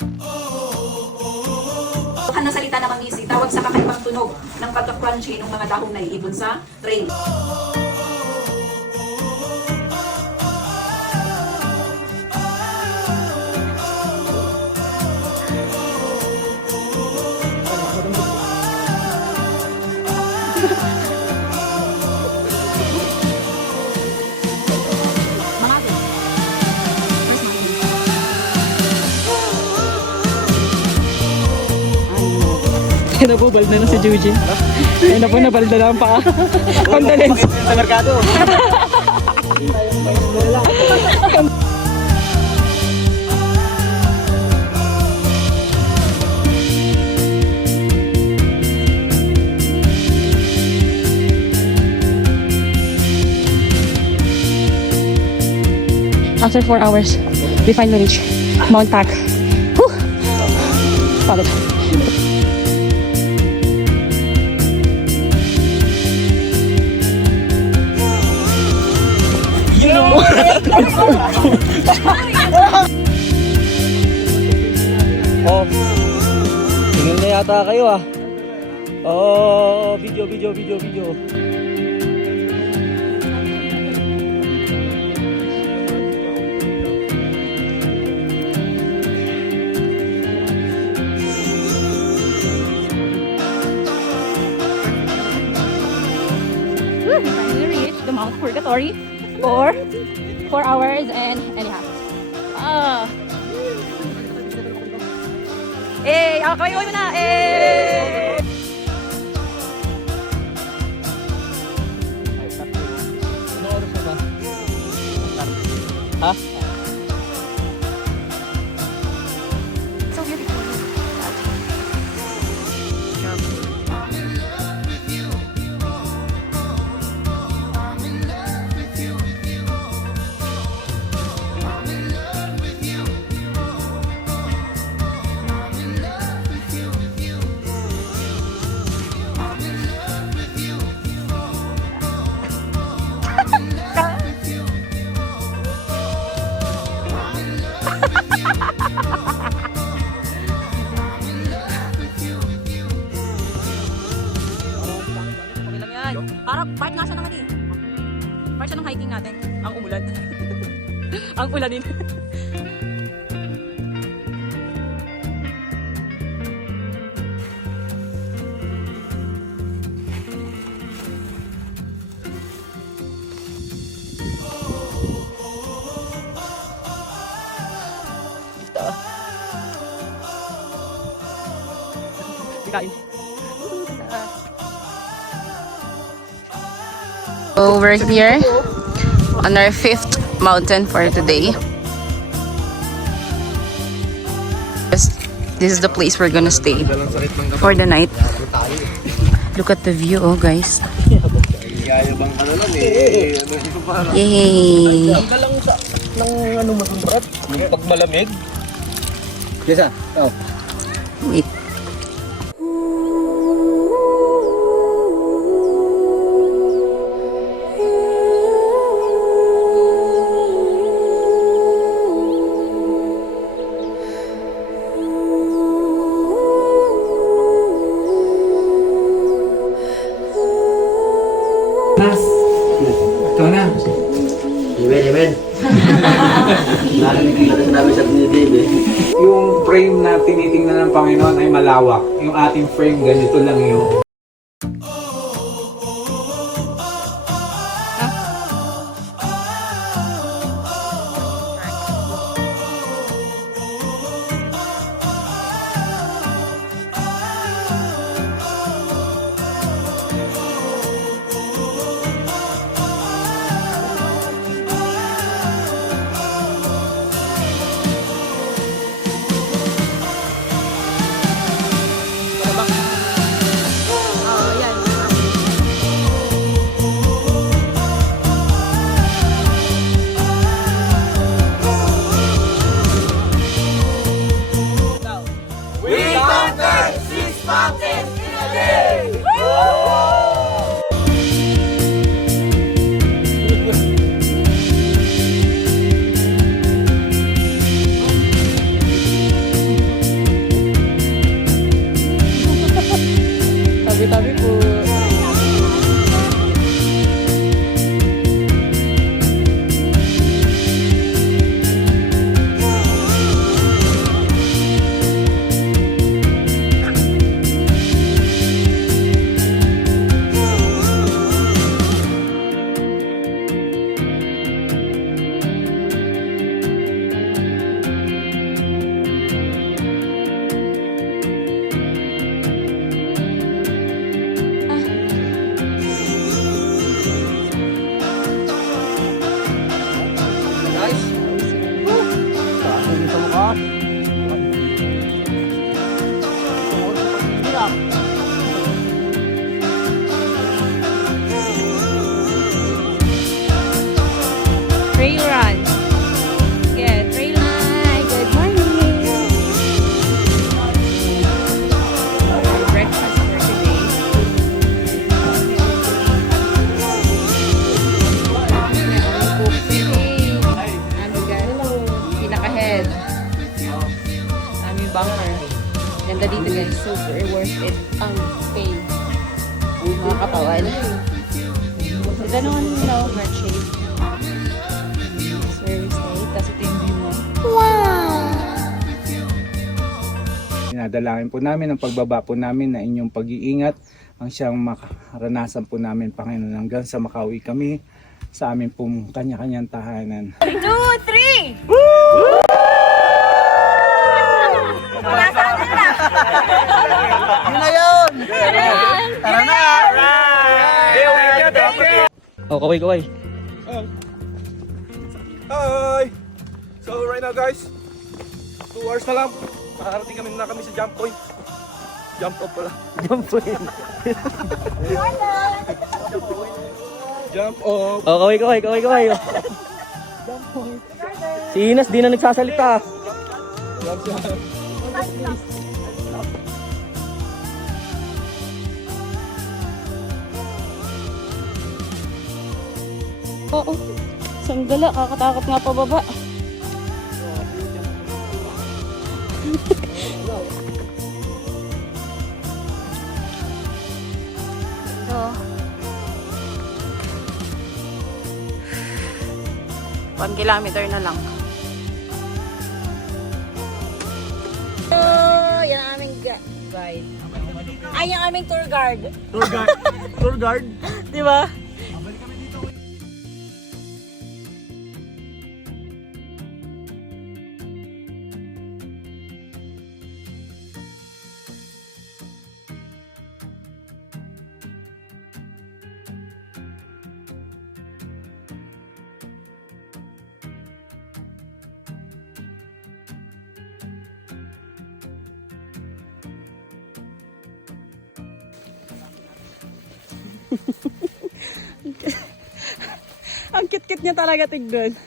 Ang nasalita na mangisi, tawag sa kakaibang tunog ng pagka-crunchy ng mga dahong na iibon sa tray. Nabubal na si Juji. Ayun na po, nabalda na ang paa. Condolence. Sa merkado. After 4 hours, we finally reach Mount Tac. Whew! Pagod. Oh. Tingin na yata kayo ah. Oh, video. We finally reached the Mount Purgatory for 4 hours and a half. Eh, kaway mo na! Eh! Ano oras na ba? Ha? So beautiful. Parang part nga siya naman eh. Part siya ng hiking natin. Ang umulan. Ang ulanin. Kain. So we're here on our 5th mountain for today. This is the place we're gonna stay for the night. Look at the view, oh guys. Yay! Pag malamig. Yes ah. Oh. Wait. Ito na. Amen. Narinig ko na sinabi sa David. Yung frame na tinitingnan ng Panginoon ay malawak. Yung ating frame, ganito lang yun. bunker. Ganda dito guys. Super worth it ang pay. Mga katawan. Ito naman no, heart shape. Service day. Tapos ito yung view mo. Dinadalangin po namin ang pagbaba po namin na inyong pag-iingat ang siyang makaranasan po namin, Panginoon, hanggang sa makauwi kami sa amin pong kanya-kanyang tahanan. 2, 3! Yun na yun! Tara na! Oh, kaway. Hi! So right now guys, 2 hours na lang. Makakarating kami sa jump point. Jump off pala. Jump point. Jump off. Oh, kaway. Si Inas di na nagsasalita. Oo. Sanggala, kakatakot nga pababa. Ito. 1 kilometer na lang. Oh, yan ang aming guide. Ay, yung aming tour guard. Tour guard. Di ba? Ang cute-cute niya talaga tignan.